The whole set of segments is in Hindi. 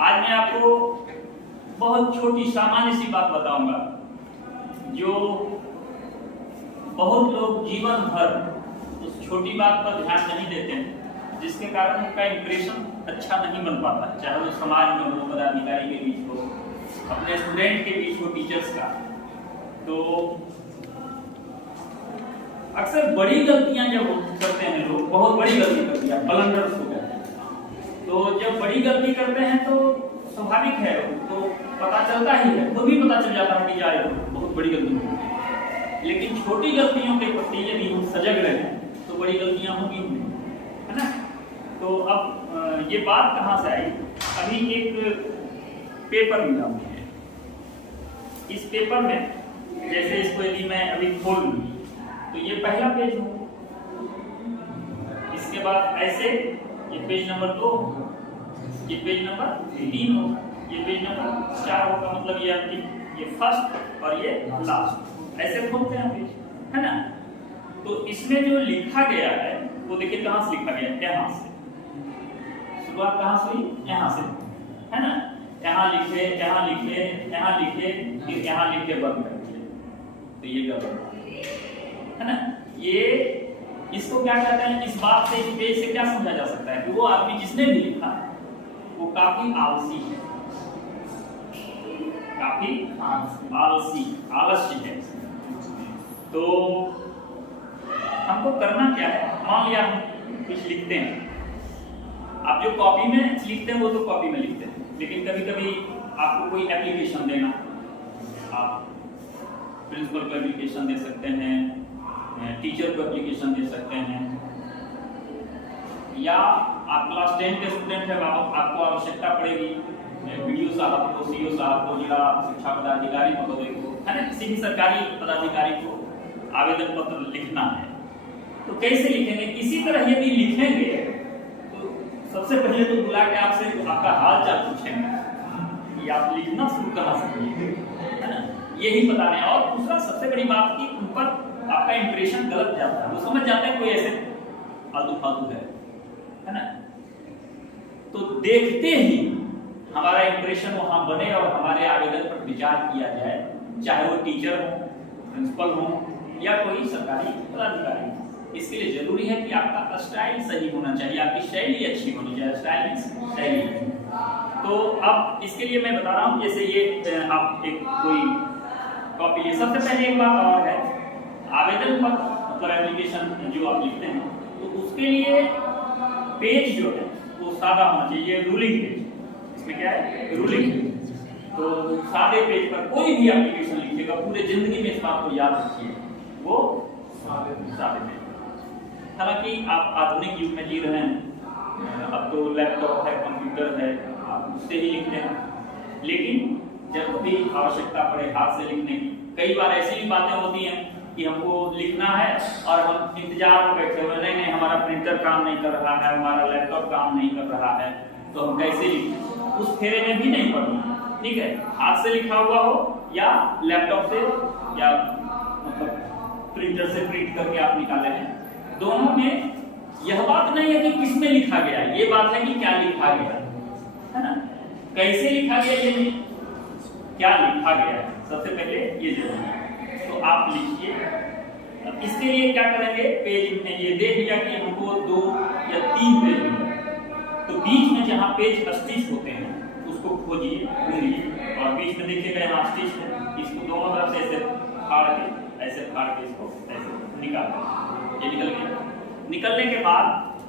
आज मैं आपको बहुत छोटी सामान्य सी बात बताऊंगा जो बहुत लोग जीवन भर उस छोटी बात पर ध्यान नहीं देते हैं, जिसके कारण उनका इंप्रेशन अच्छा नहीं बन पाता, चाहे वो समाज में हो, पदाधिकारी के बीच हो, अपने स्टूडेंट के बीच हो, टीचर्स का। तो अक्सर बड़ी गलतियां जब करते हैं लोग, बहुत बड़ी गलती कर दिया, ब्लंडर्स हो गया, तो जब बड़ी गलती करते हैं तो स्वाभाविक है, तो पता चलता ही है, खुद भी पता चल जाता है कि यार बहुत बड़ी गलती हो गई। लेकिन छोटी गलतियों के प्रति यदि हम सजग रहें तो बड़ी गलतियां होंगी नहीं, है ना। तो अब ये बात कहाँ से आई? अभी एक पेपर मिला मुझे, इस पेपर में जैसे इसको यदि मैं अभी खोल लूँ तो ये पहला पेज हो, इसके बाद ऐसे ये पेज नंबर 2, ये पेज नंबर 3 हो, ये पेज नंबर 4 होगा, मतलब ये अंतिम, ये फर्स्ट और ये लास्ट, ऐसे खोलते हैं पेज, है ना। तो इसमें जो लिखा गया है वो देखिए कहाँ से लिखा गया है, यहाँ से शुरुआत कहाँ से हुई, यहाँ से, है ना। यहाँ लिखे, यहाँ लिखे, यहाँ लिखे, फिर यहाँ लिखे बंद कर दिए, तो ये गलत है ना। ये इसको क्या कहते हैं, इस बात से, इस पेज से क्या समझा जा सकता है कि वो आदमी जिसने भी लिखा वो काफी आलसी है, काफी आलसी, आलस्य है। तो हमको करना क्या है, मान लिया हम कुछ लिखते हैं, आप जो कॉपी में लिखते हैं वो तो कॉपी में लिखते हैं, लेकिन कभी कभी आपको कोई एप्लीकेशन देना, आप प्रिंसिपल को एप्लीकेशन दे सकते हैं, टीचर को एप्लीकेशन दे सकते हैं, या आप क्लास 10 के स्टूडेंट है, आपको आवश्यकता पड़ेगी वीडियो साहब को, सीओ साहब को, जिला शिक्षा पदाधिकारी महोदय को, है ना, किसी भी सरकारी पदाधिकारी को आवेदन पत्र लिखना है। तो कैसे लिखेंगे? किसी तरह यदि लिखेंगे तो सबसे पहले तो बुला के आपसे आपका हाल चाल पूछेंगे कि आप लिखना शुरू कहाँ से किए, है ना, यही बताने। और दूसरा सबसे बड़ी बात की उन पर आपका इंप्रेशन गलत जाता है, वो समझ जाते हैं कोई ऐसे फालतू फालतू है ना। तो देखते ही हमारा इंप्रेशन वहां बने और हमारे आवेदन पर विचार किया जाए, चाहे वो टीचर हो, प्रिंसिपल हो, या कोई सरकारी पदाधिकारी। इसके लिए जरूरी है कि आपका स्टाइल सही होना चाहिए, आपकी शैली अच्छी होनी चाहिए, स्टाइलिश शैली। तो अब इसके लिए मैं बता रहा हूँ, जैसे ये आप एक कोई कॉपी लिए, सबसे पहले एक बात और है, आवेदन पत्र मतलब एप्लीकेशन जो आप लिखते हैं तो उसके लिए पेज जो है वो सादा होना चाहिए, रूलिंग पेज, इसमें क्या है, रूलिंग पेज। तो सादे पेज पर कोई भी एप्लीकेशन लिखिएगा, पूरे जिंदगी में इस बात को याद रखिए, वो सादे पेज। हालांकि आप आधुनिक युग में जी रहे हैं, अब तो लैपटॉप है, कंप्यूटर है, आप उससे ही लिखते हैं, लेकिन जब भी आवश्यकता पड़े हाथ से लिखने की, कई बार ऐसी भी बातें होती हैं कि हमको लिखना है और हम इंतजार में बैठे हुए, नहीं हमारा प्रिंटर काम नहीं कर रहा है, हमारा लैपटॉप काम नहीं कर रहा है, तो हम कैसे लिखें? उस फेरे में भी नहीं पड़ना, ठीक है। हाथ से लिखा हुआ हो या लैपटॉप से या मतलब प्रिंटर से प्रिंट करके आप निकाले हैं, दोनों में यह बात नहीं है कि किसमें लिखा गया, ये बात है कि क्या लिखा गया, है ना, कैसे लिखा गया, ये नहीं, क्या लिखा गया है, सबसे पहले ये जरूरी है। तो आप लिखिए। इसके लिए क्या करेंगे, पेज में ये देख लिया कि हमको 2 या 3 पेज मिले, तो बीच में जहाँ पेज स्टिच होते हैं उसको खोजिए, ढूंढिए, और बीच में देखिएगा यहाँ स्टिच है, इसको दोनों तरफ से ऐसे फाड़ के इसको ऐसे निकाल दें, ये निकल गया। निकलने के बाद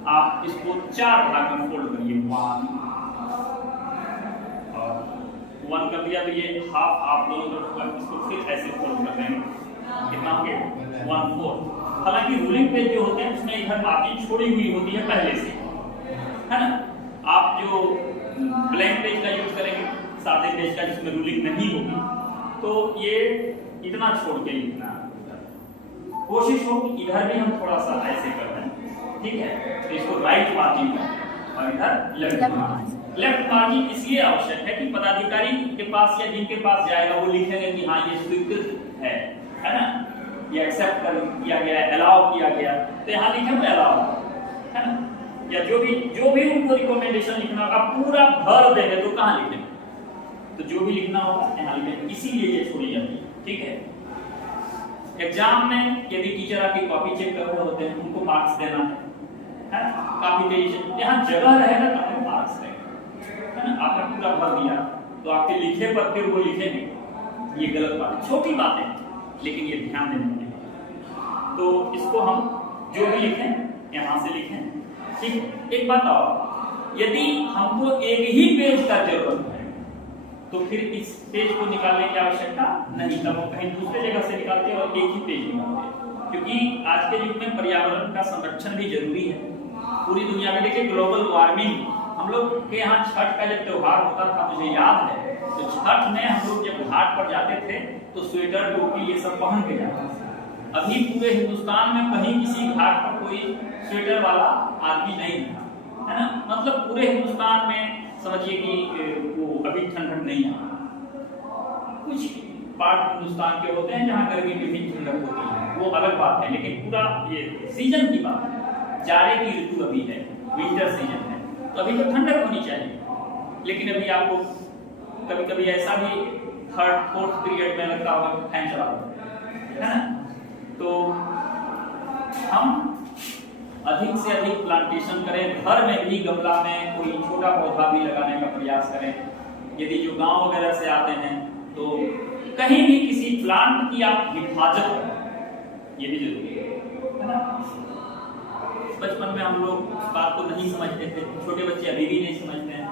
आप इसको 4 भाग में फोल्ड करिए, 1 कर दिया, तो ये हाफ दोनों तरफ, इसको फिर ऐसे फोल्ड कर देंगे, कितना हो गया, 1/4। हालांकि रूलिंग पेज जो होते हैं उसमें इधर मार्जिन छोड़ी हुई होती है पहले से, है ना। आप जो ब्लैंक पेज का यूज करेंगे, सादे पेज का जिसमें रूलिंग नहीं होगी, तो ये इतना छोड़ के लिखना, कोशिश हो कि इधर भी हम थोड़ा सा ऐसे कर दें, ठीक है। तो इसको राइट मार्जिन करें और इधर लेफ्ट मार्जिन। लेफ्ट मार्जिन इसलिए आवश्यक है कि पदाधिकारी के पास या जिनके पास जाएगा वो लिखेंगे कि हाँ ये स्वीकृत है ना, ये एक्सेप्ट कर किया गया, अलाउ किया गया, तो यहाँ लिखे अलाउ, है ना। या जो भी उनको रिकमेंडेशन लिखना होगा पूरा भर देंगे तो कहाँ लिखेंगे, तो जो भी लिखना होगा यहाँ लिखेंगे, इसीलिए ये छोड़ी जाती है। ठीक है, एग्जाम में यदि टीचर आपकी कॉपी चेक कर रहे होते हैं उनको मार्क्स देना है ना, काफी तेजी से यहाँ जगह रहेगा तब मार्क्स देगा, है ना। आपने पूरा भर दिया तो आपके लिखे पर फिर वो लिखेंगे, ये गलत बात है, छोटी बात है लेकिन ये ध्यान देने वाली है। तो इसको हम जो भी लिखें यहाँ से लिखें। ठीक, एक बात और, यदि हमको एक ही पेज का जरूरत है तो फिर इस पेज को निकालने की आवश्यकता नहीं, तब वो कहीं दूसरे जगह से निकालते हैं और एक ही पेज निकालते हैं, क्योंकि आज के युग में पर्यावरण का संरक्षण भी जरूरी है। पूरी दुनिया में देखिए ग्लोबल वार्मिंग, हम लोग के यहाँ छठ का जब त्योहार होता था मुझे याद है, तो छठ में हम लोग जब घाट पर जाते थे तो स्वेटर टोपी ये सब पहन के जाते थे। अभी पूरे हिंदुस्तान में कहीं किसी घाट पर कोई स्वेटर वाला आदमी नहीं था, है ना। मतलब पूरे हिंदुस्तान में समझिए कि वो अभी ठंड नहीं है। कुछ पार्ट हिंदुस्तान के होते हैं जहाँ गर्मी में भी ठंडक होती है, वो अलग बात है, लेकिन पूरा ये सीजन की बात है, जाड़े की ऋतु अभी है, विंटर सीजन है, तो अभी तो ठंडक होनी चाहिए। लेकिन अभी आपको कभी कभी ऐसा भी थर्ड फोर्थ पीरियड में लगता होगा फैन चला है ना। तो हम अधिक से अधिक प्लांटेशन करें, घर में भी गमला में कोई छोटा पौधा भी लगाने का प्रयास करें। यदि जो गांव वगैरह से आते हैं तो कहीं भी किसी प्लांट की आप हिफाजत करें, ये भी जरूरी है ना। बचपन में हम लोग इस बात को नहीं समझते थे, छोटे बच्चे अभी भी नहीं समझते हैं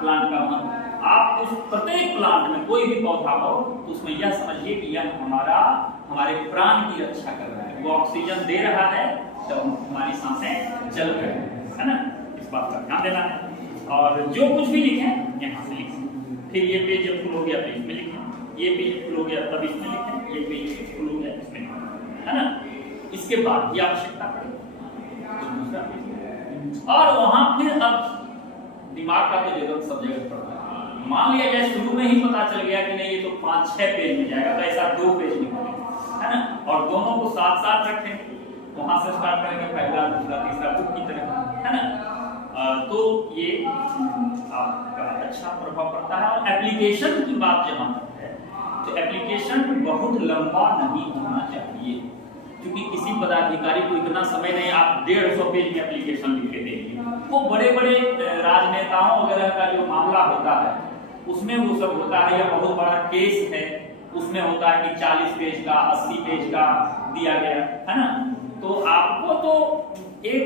प्लांट का महत्व। आप उस प्रत्येक प्लांट में कोई भी पौधा हो तो उसमें यह समझिए कि यह हमारे प्राण की रक्षा कर रहा है, वो ऑक्सीजन दे रहा है तो हमारी सांसें चल रही है ना। इस बात का ध्यान देना है। और जो कुछ भी लिखें यहाँ से लिखें, फिर ये पेज जब फुल हो गया तो इसमें लिखें, ये पेज फुल हो गया तब इसमें लिखें, ये पेज फुल हो गया इसमें लिखें, है ना। इसके बाद ये आवश्यकता पड़े तो दूसरा पेज, और वहां फिर अब दिमाग का तो जरूरत सब जगह पड़ता है। मान लिया जाए शुरू में ही पता चल गया कि नहीं ये तो 5-6 पेज में जाएगा, तो ऐसा 2 पेज निकालेंगे, है ना। और दोनों को साथ साथ रखें, वहां से स्टार्ट करेंगे, पहला दूसरा तीसरा बुक की तरह, है ना। तो ये आपका अच्छा प्रभाव पड़ता है। और एप्लीकेशन की बात जहां तक है तो एप्लीकेशन बहुत लंबा नहीं होना चाहिए, क्योंकि किसी पदाधिकारी को इतना समय नहीं, आप 150 पेज में एप्लीकेशन लिख के देंगे। वो बड़े बड़े राजनेताओं वगैरह का जो मामला होता है उसमें वो सब होता है, या बहुत बड़ा केस है उसमें होता है कि 40 पेज का 80 पेज का दिया गया, है ना। तो आपको तो एक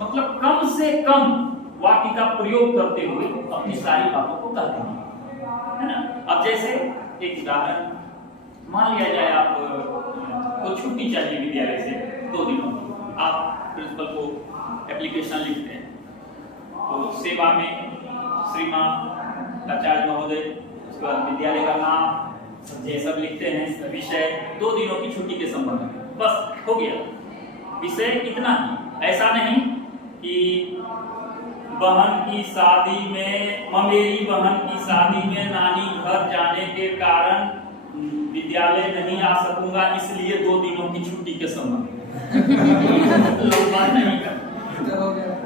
मतलब कम से कम वाक्य का प्रयोग करते हुए अपनी सारी बातों को कह देना, है ना। अब जैसे एक उदाहरण मान लिया जाए, आप को छुट्टी चाहिए विद्यालय से 2 दिनों की, आप प्रिंसिपल को एप्लीकेशन लिखते हैं, तो सेवा में श्रीमान आचार्य महोदय, उसके बाद विद्यालय का नाम, ये सब लिखते हैं, विषय 2 दिनों की छुट्टी के संबंध में, बस हो गया विषय इतना ही। ऐसा नहीं कि बहन की शादी में, मेरी बहन की शादी में नानी घर जाने के कारण विद्यालय नहीं आ सकूंगा, इसलिए 2 दिनों की छुट्टी के संबंध नहीं कर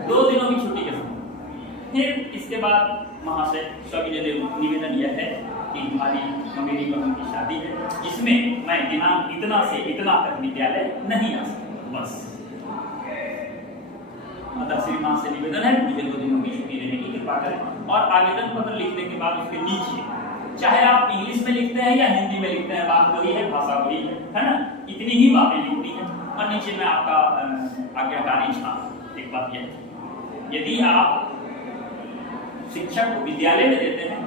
2 दिनों की छुट्टी के संबंध। फिर इसके बाद महाशय सविनय निवेदन यह है कि हमारी मेरी बहन की शादी है, जिसमें मैं दिनांक इतना से इतना तक विद्यालय नहीं आ सकता, बस माता श्रीमान से निवेदन है मुझे 2 दिनों की छुट्टी देने की कृपा करें। और आवेदन पत्र लिखने के बाद उसके नीचे, चाहे आप इंग्लिश में लिखते हैं या हिंदी में लिखते हैं, बात वही है, भाषा वही है ना, इतनी ही बातें लिखनी है। और नीचे में आपका आज्ञाकारी छात्र, एक बात यह है, यदि आप शिक्षक को विद्यालय में देते हैं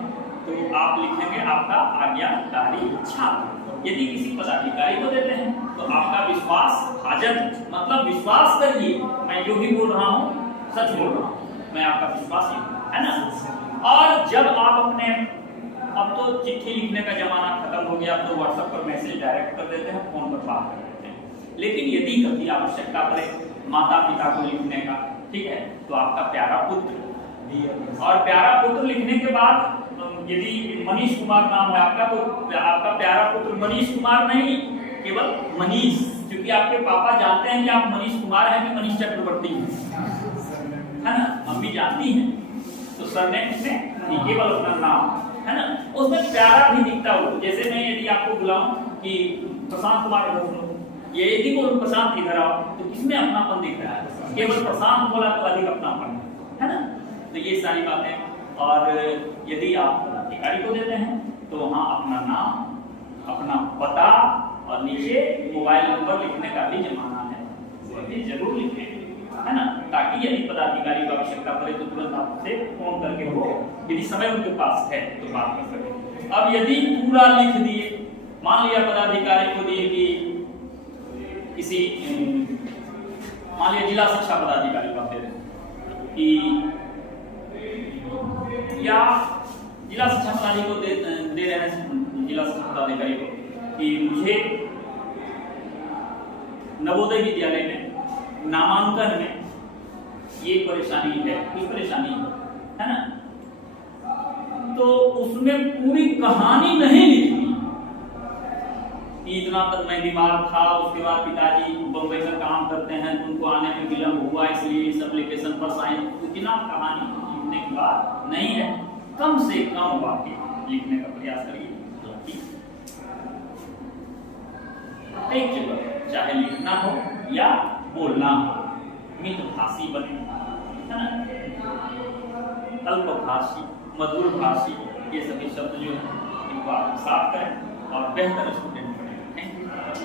तो आप लिखेंगे आपका आज्ञाकारी छात्र। यदि किसी पदाधिकारी को देते हैं तो आपका विश्वास भाजन, मतलब विश्वास करिए मैं जो भी बोल रहा हूँ सच बोल रहा हूँ, मैं आपका विश्वास है ना। और जब आप अपने, अब तो चिट्ठी लिखने का जमाना खत्म हो गया, अब तो व्हाट्सएप पर मैसेज डायरेक्ट कर देते हैं, फोन पर बात कर देते हैं। लेकिन यदि कभी आवश्यकता पड़े माता पिता को लिखने का, ठीक है, तो आपका प्यारा पुत्र, और प्यारा पुत्र लिखने के बाद यदि मनीष कुमार नाम है आपका, तो आपका प्यारा पुत्र मनीष कुमार नहीं, केवल मनीष, क्योंकि आपके पापा जानते हैं कि आप मनीष कुमार हैं कि मनीष चक्रवर्ती हैं, है ना, मम्मी जानती हैं, तो सरनेम में केवल अपना नाम, है ना, उसमें प्यारा भी दिखता हो। जैसे मैं यदि आपको बुलाऊं कि प्रशांत कुमार घर सुनो, ये यदि बोलूं प्रशांत इधर आओ, तो किसमें अपनापन दिख रहा है? केवल प्रशांत बोला तो अधिक अपनापन है ना। तो ये सारी बातें। और यदि आप अधिकारी को देते हैं तो वहां अपना नाम, अपना पता और नीचे मोबाइल नंबर लिखने का भी जमाना है, वो भी जरूर लिखें, है ना, ताकि यदि पदाधिकारी को आवश्यकता पड़े तो तुरंत आपसे फोन करके वो यदि समय उनके पास है तो बात कर सके। अब यदि पूरा लिख दिए, मान लिया पदाधिकारी को दिए कि किसी, मान लिया जिला शिक्षा पदाधिकारी को दे रहे कि, या जिला शिक्षा पदाधिकारी को दे रहे हैं, जिला शिक्षा पदाधिकारी को कि मुझे नवोदय विद्यालय में नामांकन में ये परेशानी है, कुछ परेशानी है ना, तो उसमें पूरी कहानी नहीं लिखनी कि इतना तक मैं बीमार था, उसके बाद पिताजी बम्बई में काम करते हैं, उनको आने में विलम्ब हुआ, इसलिए इस एप्लीकेशन पर साइन, इतना कहानी लिखने की बात नहीं है। कम से कम वाक्य लिखने का प्रयास करिए। प्रत्येक जगह चाहे लिखना हो या बोलना हो, मितभाषी बने, है ना, अल्पभाषी, मधुर भाषी, ये सभी शब्द जो है इनको आप साफ करें और बेहतर स्टूडेंट